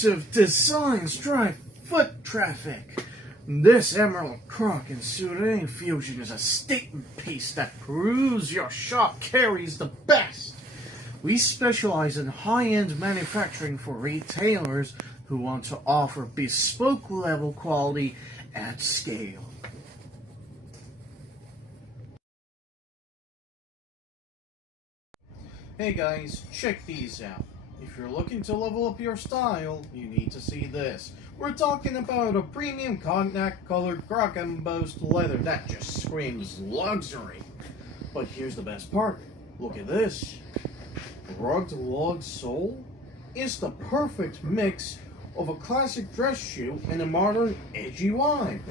Exclusive designs drive foot traffic. This emerald croc and Sudan fusion is a statement piece that proves your shop carries the best. We specialize in high-end manufacturing for retailers who want to offer bespoke level quality at scale. Hey guys, check these out. If you're looking to level up your style, you need to see this. We're talking about a premium cognac colored croc embossed leather that just screams luxury. But here's the best part. Look at this. Rugged log sole is the perfect mix of a classic dress shoe and a modern edgy wine.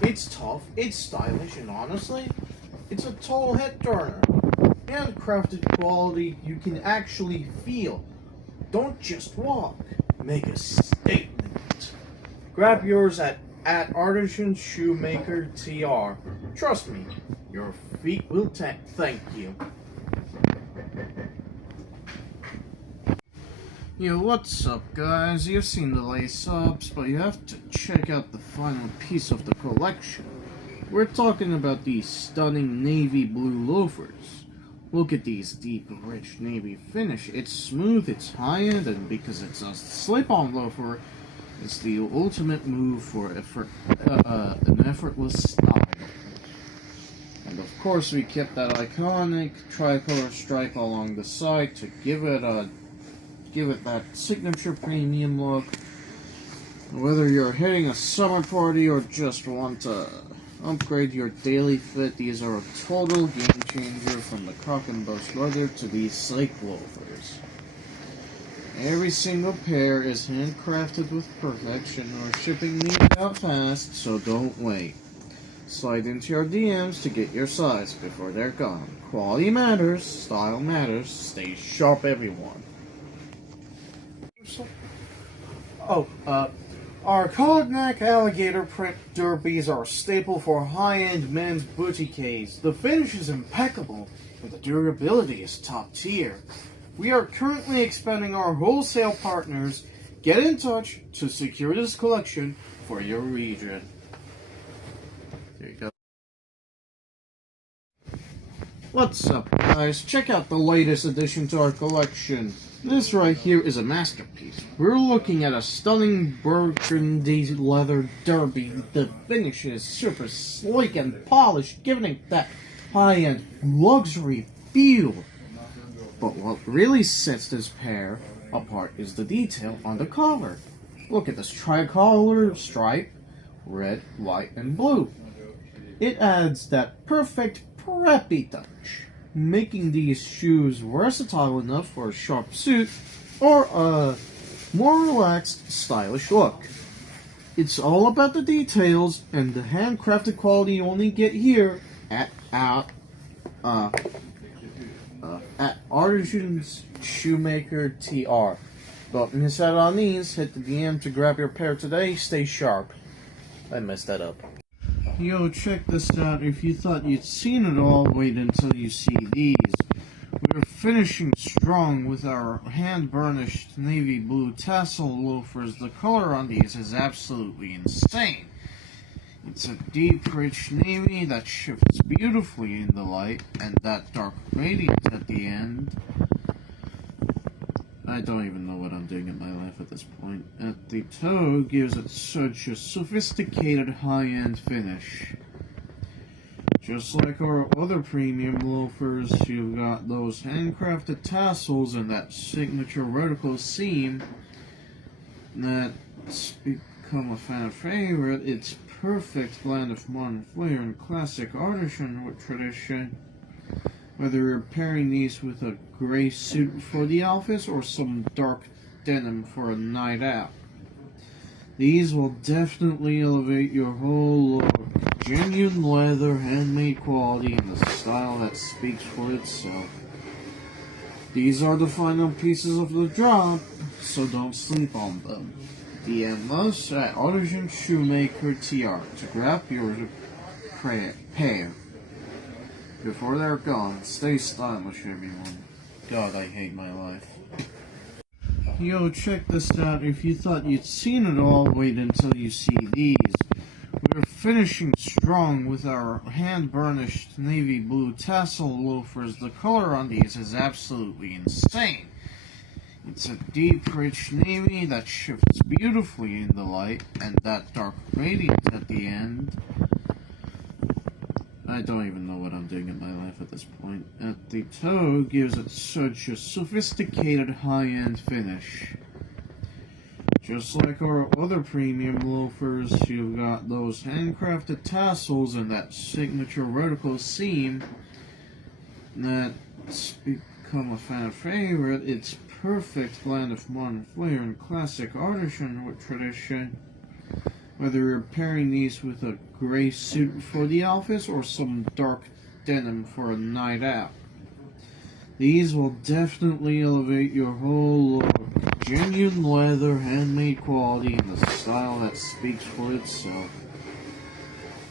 It's tough, it's stylish, and honestly, it's a total head turner. Handcrafted quality you can actually feel. Don't just walk, make a statement. Grab yours at artisanshoemakertr. Trust me, your feet will thank you. Yo, what's up guys? You've seen the lace-ups, but you have to check out the final piece of the collection. We're talking about these stunning navy blue loafers. Look at these deep, rich navy finish. It's smooth, it's high-end, and because it's a slip-on loafer, it's the ultimate move for an effortless style. And of course, we kept that iconic tricolor stripe along the side to give it that signature premium look. Whether you're hitting a summer party or just want to upgrade your daily fit, these are a total game changer, from the croc embossed leather to these sleek loafers. Every single pair is handcrafted with perfection. Our shipping needs out fast, so don't wait. Slide into your DMs to get your size before they're gone. Quality matters, style matters, stay sharp everyone. Our cognac alligator print derbies are a staple for high-end men's boutiques. The finish is impeccable, and the durability is top tier. We are currently expanding our wholesale partners. Get in touch to secure this collection for your region. There you go. What's up guys? Check out the latest addition to our collection. This right here is a masterpiece. We're looking at a stunning burgundy leather derby. The finish is super sleek and polished, giving it that high-end luxury feel. But what really sets this pair apart is the detail on the collar. Look at this tricolor stripe, red, white, and blue. It adds that perfect preppy touch, making these shoes versatile enough for a sharp suit or a more relaxed, stylish look. It's all about the details and the handcrafted quality you only get here at artisanshoemakertr. Don't miss out on these. Hit the DM to grab your pair today. Stay sharp. I messed that up. Yo, check this out. If you thought you'd seen it all, wait until you see these. We're finishing strong with our hand-burnished navy blue tassel loafers. The color on these is absolutely insane. It's a deep, rich navy that shifts beautifully in the light, and that dark radiance at the end. I don't even know what I'm doing in my life at this point. At the toe gives it such a sophisticated high-end finish. Just like our other premium loafers, you've got those handcrafted tassels and that signature vertical seam that's become a fan favorite. It's perfect blend of modern flair and classic artisan tradition. Whether you're pairing these with a gray suit for the office or some dark denim for a night out, these will definitely elevate your whole look. Genuine leather, handmade quality, and a style that speaks for itself. These are the final pieces of the drop, so don't sleep on them. DM us at artisanshoemakertr to grab your pair. Before they're gone, stay stylish everyone. God, I hate my life. Yo, check this out. If you thought you'd seen it all, wait until you see these. We're finishing strong with our hand-burnished navy blue tassel loafers. The color on these is absolutely insane. It's a deep, rich navy that shifts beautifully in the light, and that dark radiance at the end. I don't even know what I'm doing in my life at this point. At the toe gives it such a sophisticated high-end finish. Just like our other premium loafers, you've got those handcrafted tassels and that signature vertical seam that's become a fan favorite. It's perfect blend of modern flair and classic artisan tradition. Whether you're pairing these with a gray suit for the office or some dark denim for a night out, these will definitely elevate your whole look. Genuine leather, handmade quality, and the style that speaks for itself.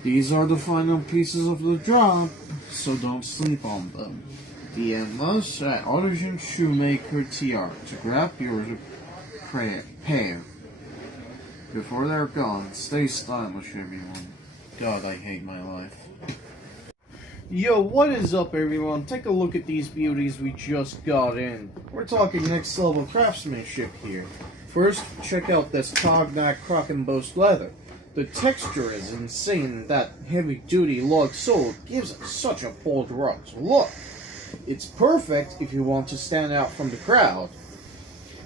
These are the final pieces of the job, so don't sleep on them. DM us at artisanshoemakertr to grab your pair. Before they're gone, stay stylish, everyone. God, I hate my life. Yo, what is up, everyone? Take a look at these beauties we just got in. We're talking next level craftsmanship here. First, check out this cognac crock embossed leather. The texture is insane. That heavy-duty lug sole gives it such a bold, rugged look. It's perfect if you want to stand out from the crowd.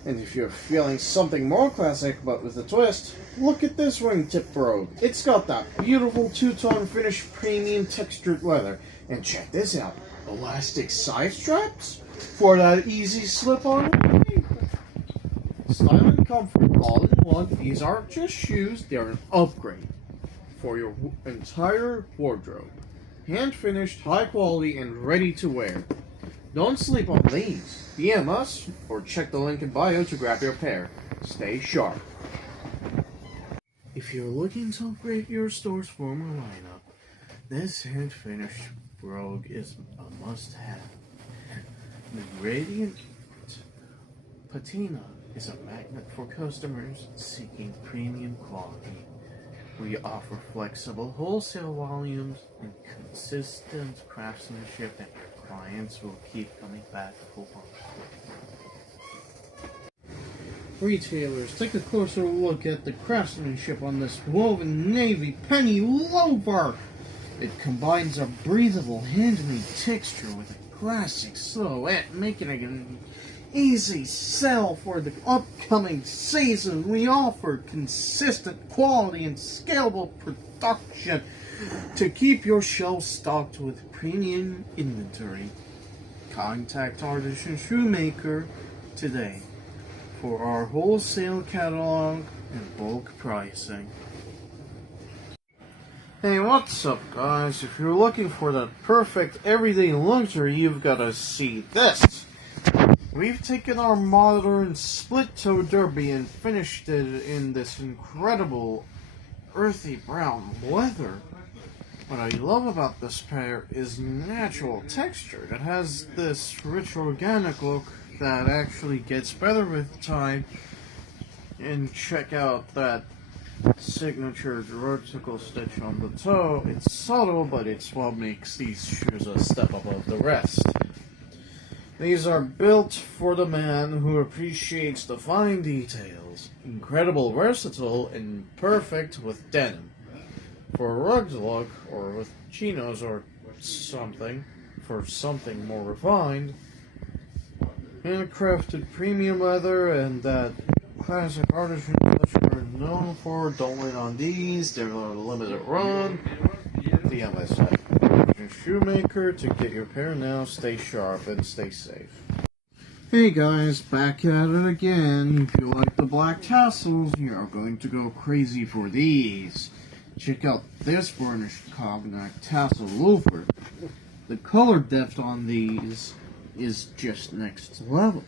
And if you're feeling something more classic but with a twist, look at this wingtip brogue. It's got that beautiful two-tone finish premium textured leather. And check this out, elastic side straps for that easy slip-on. Style and comfort all in one. These aren't just shoes, they're an upgrade for your entire wardrobe. Hand-finished, high quality, and ready to wear. Don't sleep on these. DM us or check the link in bio to grab your pair. Stay sharp. If you're looking to upgrade your store's former lineup, this hand-finished brogue is a must-have. The radiant patina is a magnet for customers seeking premium quality. We offer flexible wholesale volumes and consistent craftsmanship that your clients will keep coming back for. Retailers, take a closer look at the craftsmanship on this woven navy penny loafer. It combines a breathable handmade texture with a classic silhouette, making it an easy sell for the upcoming season. We offer consistent quality and scalable production to keep your shelves stocked with premium inventory. Contact Artisan Shoemaker today for our wholesale catalog and bulk pricing. Hey, what's up, guys? If you're looking for that perfect everyday luxury, you've got to see this. We've taken our modern split-toe derby and finished it in this incredible earthy brown leather. What I love about this pair is natural texture. It has this rich organic look that actually gets better with time. And check out that signature vertical stitch on the toe. It's subtle, but it's what makes these shoes a step above the rest. These are built for the man who appreciates the fine details. Incredible, versatile, and perfect with denim. For a rugged look, or with chinos or something, for something more refined. Handcrafted premium leather and that classic artisan touch we're known for. Don't wait on these, they're on a limited run. DM us at Shoemaker to get your pair now. Stay sharp and stay safe. Hey guys, back at it again. If you like the black tassels, you're going to go crazy for these. Check out this burnished cognac tassel loafer. The color depth on these is just next level.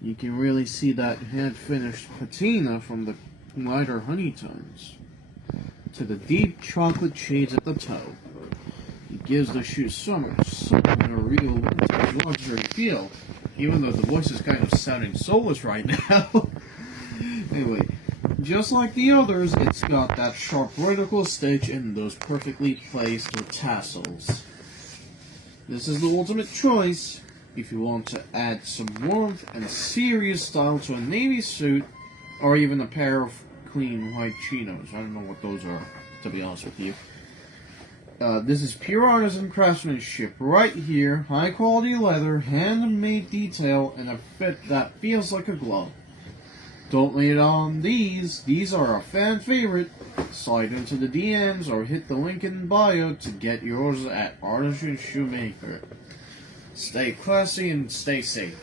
You can really see that hand-finished patina from the lighter honey tones to the deep chocolate shades at the toe. It gives the shoe so much and a real vintage luxury feel. even though the voice is kind of sounding soulless right now. Anyway, just like the others, it's got that sharp vertical stitch and those perfectly placed tassels. This is the ultimate choice if you want to add some warmth and serious style to a navy suit, or even a pair of clean white chinos. I don't know what those are, to be honest with you. This is pure artisan craftsmanship right here. High quality leather, handmade detail, and a fit that feels like a glove. Don't wait on these. These are a fan favorite. Slide into the DMs or hit the link in bio to get yours at Artisan Shoemaker. Stay classy and stay safe.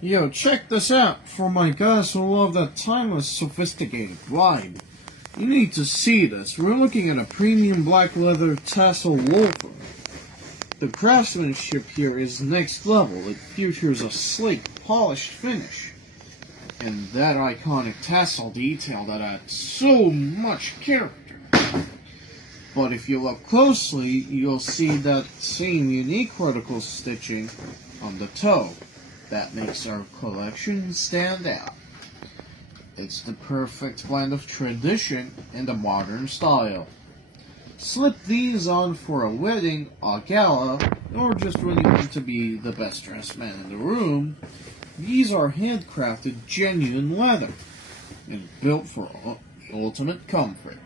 Yo, check this out for my guys who love that timeless, sophisticated vibe. You need to see this. We're looking at a premium black leather tassel loafer. The craftsmanship here is next level. It features a sleek, polished finish, and that iconic tassel detail that adds so much character. But if you look closely, you'll see that same unique vertical stitching on the toe that makes our collection stand out. It's the perfect blend of tradition and a modern style. Slip these on for a wedding, a gala, or just when you want to be the best dressed man in the room. These are handcrafted, genuine leather and built for ultimate comfort.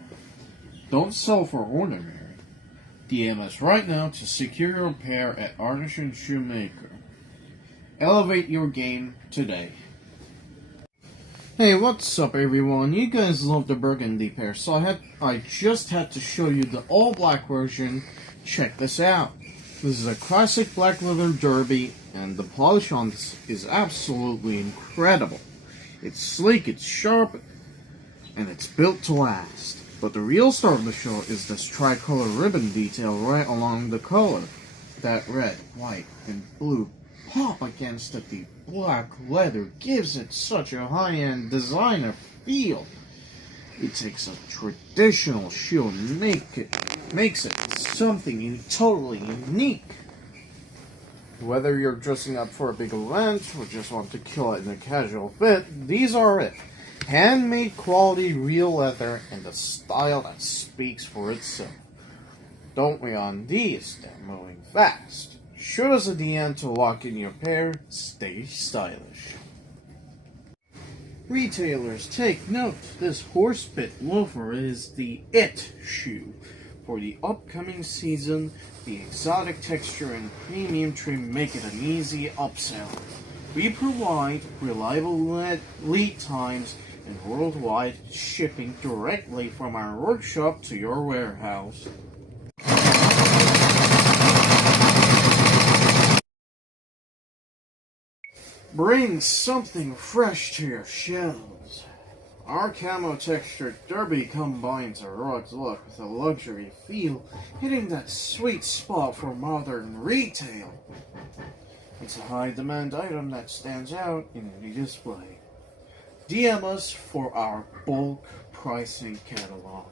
Don't sell for ordinary. DM us right now to secure your pair at Artisan Shoemaker. Elevate your game today. Hey, what's up everyone? You guys love the burgundy pair, so I just had to show you the all black version. Check this out. This is a classic black leather derby, and the polish on this is absolutely incredible. It's sleek, it's sharp, and it's built to last. But the real star of the show is this tricolor ribbon detail right along the collar. That red, white, and blue pop against the deep black leather gives it such a high-end designer feel. It takes a traditional shoe and makes it something totally unique. Whether you're dressing up for a big event or just want to kill it in a casual fit, these are it. Handmade quality real leather and a style that speaks for itself. Don't wait on these, they're moving fast. Shoot us a DM to lock in your pair. Stay stylish. Retailers, take note. This horsebit loafer is the it shoe for the upcoming season. The exotic texture and premium trim make it an easy upsell. We provide reliable lead times and worldwide shipping directly from our workshop to your warehouse. Bring something fresh to your shelves. Our camo textured derby combines a rugged look with a luxury feel, hitting that sweet spot for modern retail. It's a high demand item that stands out in any display. DM us for our bulk pricing catalog.